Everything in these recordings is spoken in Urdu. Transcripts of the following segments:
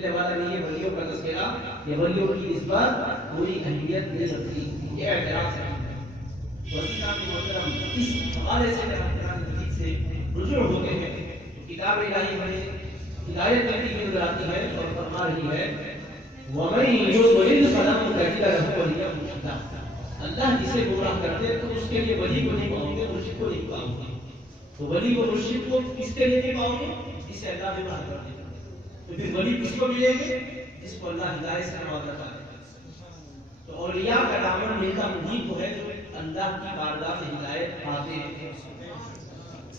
ملنے والا نہیں ہے ولیوں کا تذکرہ، یہ ولیوں کی نسبت کوئی اہمیت نہیں رکھتی، یہ اعتراض ہے۔ وسیلہ محترم اس حوالے سے قرآن مجید سے رجوع ہوتے ہیں تو کتاب الہی میں ہدایت کرنے کی نظر آتی ہے اور فرما رہی ہے وَمَن يُضْلِلْ فَلَن تَجِدَ لَهُ وَلِيًّا مُرْشِدًا، اللہ جسے گمراہ کرتے تو اس کے لیے ولی کو نہیں پاؤ گے، مرشد کو نہیں پاؤ گے۔ تو ولی و مرشد کو کس کے لیے نہیں پاؤ گے؟ جسے اللہ گمراہ کرتے ہیں۔ تو پھر ولی کس کو ملیں گے؟ جس کو اللہ ہدایت سے نوازتا ہے۔ تو اولیاء کا دامن ملتا انہیں کو ہے جو اللہ کی بارگاہ سے ہدایت پاتے ہیں۔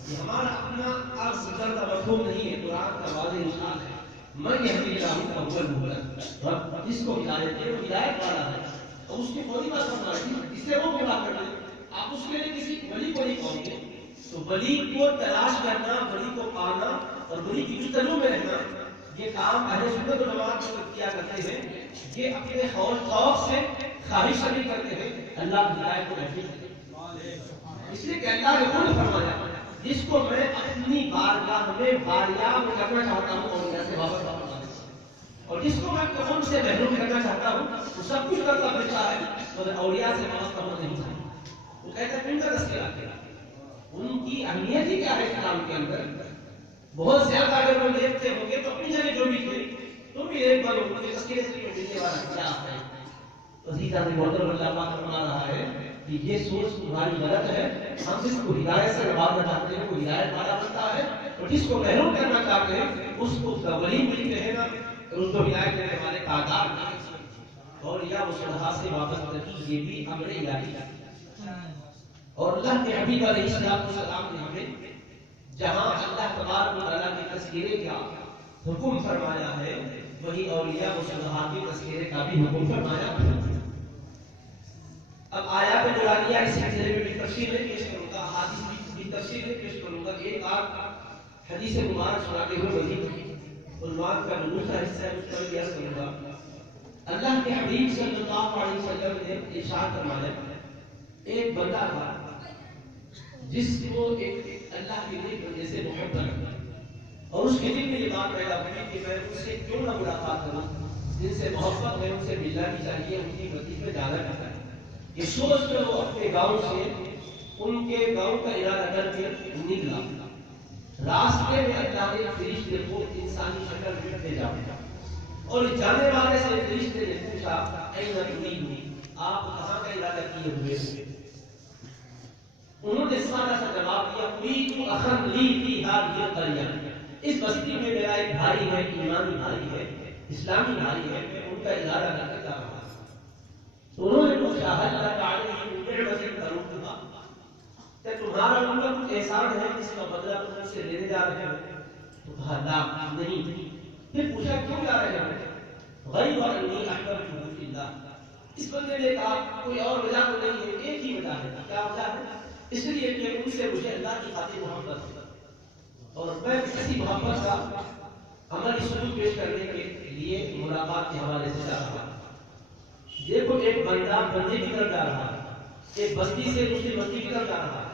یہ ہمارا اپنا عرض کردہ مفہوم نہیں ہے، قرآن کا واضح ارشاد ہے من یهدی اللہ فهو المهتد، رب جس کو ہدایت دے وہ ہدایت والا ہے۔ اور اس کی فوری بات سمجھ رہی اس سے وہ گمراہ کر دے، آپ اس کے لیے کسی ولی کو نہیں پاؤ گے۔ تو ولی کو تلاش کرنا، ولی کو پانا اور ولی کی جستجو میں رہنا، یہ کام اہل سنت والجماعت کیا کرتے ہیں۔ یہ اپنے خوف سے خواہش نہیں کرتے ہیں اللہ کی ہدایت کو محفوظ کریں، اس لیے کہ اللہ نے خود فرمایا جس کو میں اپنی بارگاہ میں باریاب کرنا چاہتا ہوں اولیاء سے وابستہ کرنا، اور جس کو میں قوم سے محروم کرنا چاہتا ہوں وہ سب کچھ کرتا پھرتا ہے مگر اولیاء سے وابستہ ہونا نہیں چاہتا۔ وہ کہتے ہیں ان کا تذکرہ کیا، ان کی اہمیت ہی کیا ہے اسلام کے اندر۔ بہت زیادہ اگر وہ دیکھتے ہوں گے تو اپنی جگہ جو بھی تھے تم بھی ایک بار ان تذکرے سے ملنے والا کیا ہے۔ عزیزان محترم اللہ پاک فرما رہا ہے کہ یہ سوچ تمہاری غلط ہے، ہم جس کو ہدایت سے نوازنا چاہتے ہیں وہ ہدایت والا بنتا ہے، اور جس کو محروم کرنا چاہتے ہیں اس کو اس کا ولی ملی کہنا اور اس کو ہدایت دینے والے تعداد نہیں۔ اور یا مصلحہ سے وابستگی یہ بھی امر الہی ہے۔ اور اللہ کے حبیب علیہ السلام نے ہمیں جہاں اللہ تبارک و تعالیٰ کے تذکرے کا حکم فرمایا ہے وہی اولیاء مصلحہ کے تذکرے کا بھی حکم فرمایا ہے۔ اب آیات قرآنیہ اس سلسلے میں بھی تفصیل میں پیش کروں گا، حدیث بھی تفصیل میں پیش کروں گا۔ ایک آدھ حدیث مبارک سناتے ہوئے مزید عنوان کا دوسرا حصہ ہے اس کا بھی عرض کروں گا۔ اللہ کے حبیب صلی اللہ علیہ وسلم نے ارشاد فرمایا ایک بندہ تھا جس کو ایک اللہ کے نیک بندے سے محبت، اور اس کے دل میں یہ بات پیدا ہوئی کہ میں ان سے کیوں نہ ملاقات کروں، جن سے محبت ہے ان سے ملنا بھی چاہیے، ان کی مسجد میں جانا بھی چاہیے۔ یہ سوچ کر وہ اپنے گاؤں سے ان کے گاؤں کا ارادہ کر کے نکلا۔ راستے میں اللہ نے فرشتے کو انسانی شکل میں بھیجا، اور جانے والے سے فرشتے نے پوچھا اين تريد، آپ کہاں کا ارادہ کیے ہوئے ہیں؟ انہوں نے سادہ سا جواب دیا اريد اخا لي في هذه القرية، اس بستی میں میرا ایک بھائی ہے، ایمانی بھائی ہے، اسلامی بھائی ہے، میں ان کا ارادہ کر کے جا رہا ہوں۔ تو انہوں نے پوچھا هل لك عليه نعمة تردها، کہ تمہارا ان کا کچھ احسان ہے جس کا بدلہ تم ان سے لینے جا رہے ہو؟ تو کہا لا، نہیں۔ پھر پوچھا کیوں جا رہے ہو؟ غیر انی احببته فی اللہ، اس بندے نے کہا کوئی اور وجہ تو نہیں ہے، ایک ہی وجہ ہے۔ کیا وجہ ہے؟ اس لیے کہ ان سے مجھے اللہ کی خاطر محبت ہے، اور میں اسی محبت کا عملی ثبوت پیش کرنے کے لیے ملاقات کے حوالے سے جا رہا ہوں۔ دیکھو ایک بندہ بندے کی طرف جا رہا ہے، ایک بستی سے دوسری بستی کی طرف جا رہا ہے،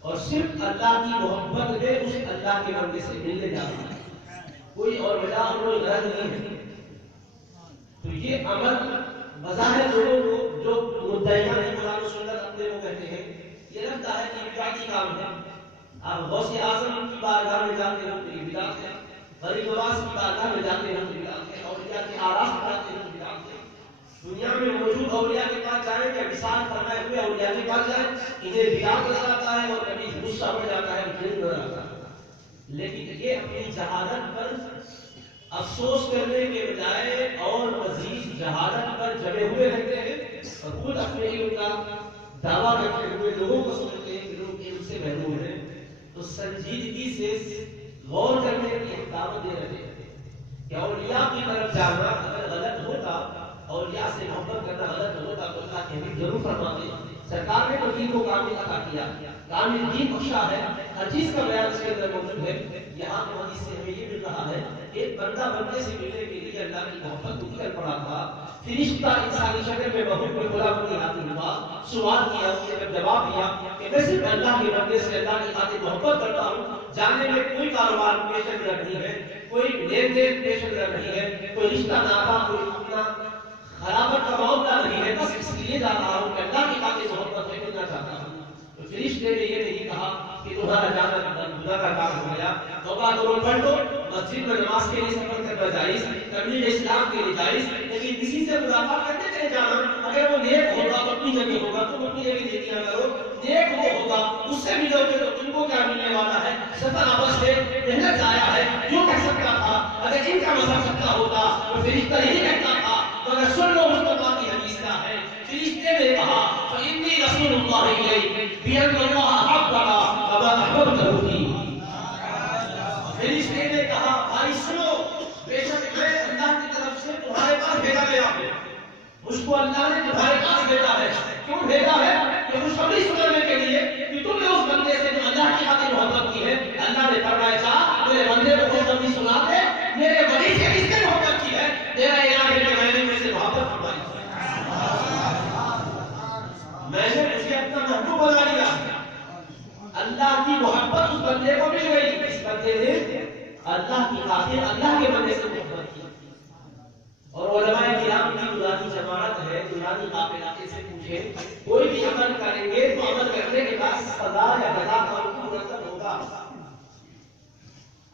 اور صرف اللہ کی محبت میں اس اللہ کے بندے سے ملنے جا رہا ہے، کوئی اور وجہ اور کوئی غرض نہیں ہے۔ تو یہ عمل بظاہر لوگوں کو جو مدعیان ہیں قرآن و سنت اپنے کو کہتے ہیں یہ لگتا ہے کہ بدعتی کام ہے۔ آپ غوث اعظم کی بارگاہ میں جاتے ہیں تو یہ بدعت ہے، غریب نواز کی بارگاہ میں جاتے ہیں تو بدعت ہے، اولیاء کے آراف میں جاتے ہیں تو بدعت ہے۔ دنیا میں موجود اولیاء کے پاس جائیں یا مثال فرمائے ہوئے اولیاء کے پاس جائیں، انہیں بدعت نظر آتا ہے اور کبھی غصہ ہو جاتا ہے، جن نظر آتا ہے۔ لیکن یہ اپنی جہالت پر افسوس کرنے کے بجائے اور مزید جہالت پر جمے ہوئے رہتے ہیں اور خود اپنے علم کا دعویٰ کرتے ہوئے لوگوں کو سمجھتے ہیں کہ لوگ علم سے محروم ہیں۔ تو سنجیدگی سے غور کرنے کی دعوت دے رہے ہیں کہ اولیاء کی طرف جانا اگر غلط ہوتا، اولیاء سے محبت کرنا غلط ہوتا تو اللہ کے حبیب ضرور فرماتے سرکار نے تو دین کو کامل عطا کیا، کامل دین بخشا ہے، ہر چیز کا بیان اس کے اندر موجود ہے۔ یہاں تو حدیث سے ہمیں یہ مل رہا ہے ایک بندہ بندے سے ملنے کے لیے اللہ کی محبت کو نکل پڑا تھا، فرشتہ انسانی شکل میں بہت میں کھلا اپنی حاضر ہوا، سوال کیا، اس نے جب جواب دیا کہ میں صرف اللہ کے بندے سے اللہ کی خاطر محبت کرتا ہوں، جانے میں کوئی کاروبار پیش نہیں رکھنی ہے، کوئی لین دین پیش نظر نہیں ہے، کوئی رشتہ ناتا، کوئی اپنا خرابت کا معاملہ نہیں ہے، بس اس لیے جا رہا ہوں کہ اللہ کی خاطر محبت میں ملنا چاہتا ہوں۔ تو فرشتے نے یہ نہیں کہا کہ تمہارا جانا گناہ کا کام ہو گیا، توبہ کرو، پڑھ لو، مسجد میں نماز کے لیے سفر کرنا جائز، تبلیغ اسلام کے لیے جائز، لیکن کسی سے ملاقات کرتے چلے جانا، اگر وہ نیک ہوگا تو اپنی جگہ ہوگا، تم اپنی جگہ دیکھیا کرو، نیک وہ ہوگا اس سے ملو گے تو تم کو کیا ملنے والا ہے؟ سفر آپس سے محنت ضائع ہے، جو کہہ سکتا تھا اگر ان کا مذہب سچا ہوتا تو فرشتہ یہی کہتا تھا، مگر سن لو مصطفیٰ کی حدیث کیا ہے، فرشتے نے کہا فإنی رسول اللہ الیک بأن اللہ حبک کما احببتہ فی۔ فرشتے نے کہا بھائی سنو، بے شک میں اللہ کی طرف سے تمہارے پاس بھیجا گیا ہوں، مجھ کو اللہ نے تمہارے پاس بھیجا ہے، کیوں بھیجا ہے؟ کہ خوشخبری سنانے کے لیے کہ تم نے اس بندے سے جو اللہ کی خاطر محبت کی ہے، اللہ نے فرمایا تھا میرے بندے کو خوشخبری سنا دے، میرے ولی سے کس نے محبت کی ہے، میرا اعلان ہے کہ میں نے مجھ سے محبت فرمائی، میں نے اسے اپنا محبوب بنا لیا، اللہ کی محبت اس بندے کو مل گئی، اس بندے نے اللہ کی خاطر اللہ کے بندے سے محبت کی۔ اور علماء کرام کی دورانی جماعت ہے، دورانی قافلے سے پوچھے کوئی بھی عمل کریں گے تو عمل کرنے کے بعد سزا یا جزا کا مرتب ہوگا۔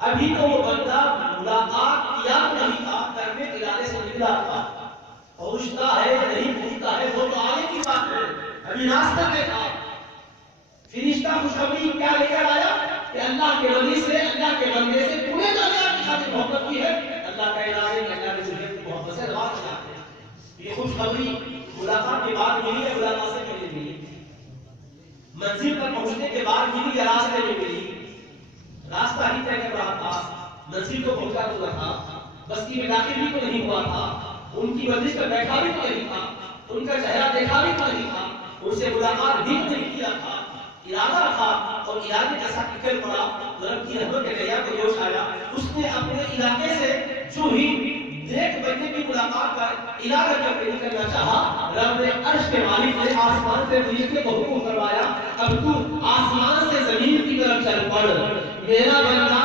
ابھی تو وہ بندہ ملاقات کیا نہیں تھا، کرنے کے ارادے سے نکلا تھا، پہنچتا ہے یا نہیں پہنچتا ہے وہ تو آگے کی بات ہے، ابھی راستہ میں تھا۔ فرشتہ خوشخبری کیا لے کر آیا کہ اللہ کے ولی سے، اللہ کے بندے سے تم نے جو اللہ کی خاطر محبت کی ہے، اللہ کا اعلان ہے کہ اللہ نے تجھے محبت سے نواز کیا ہے۔ یہ خوشخبری ملاقات کے بعد ملی ہے، ملاقات سے پہلے ملی، منزل پر پہنچنے کے بعد ملی یا راستے میں ملی؟ راستہ ہی طے کر رہا تھا، منزل کو پہنچا تو تھا، بستی میں داخل بھی تو نہیں ہوا تھا، ان کی مجلس پر بیٹھا بھی تو نہیں تھا، ان کا چہرہ دیکھا بھی تو نہیں تھا، ان سے ملاقات بھی تو نہیں کیا تھا، ارادہ رکھا اور ارادے کے ساتھ نکل پڑا، رب کی رحمت کے دریا کو جوش آیا، اس نے اپنے علاقے سے جو ہی نیک بندے کی ملاقات کا ارادہ کر کے نکلنا چاہا، رب نے عرش کے مالک نے آسمان سے فرشتے کو حکم کروایا اب تو آسمان سے زمین کی طرف چل پڑ، میرا بندہ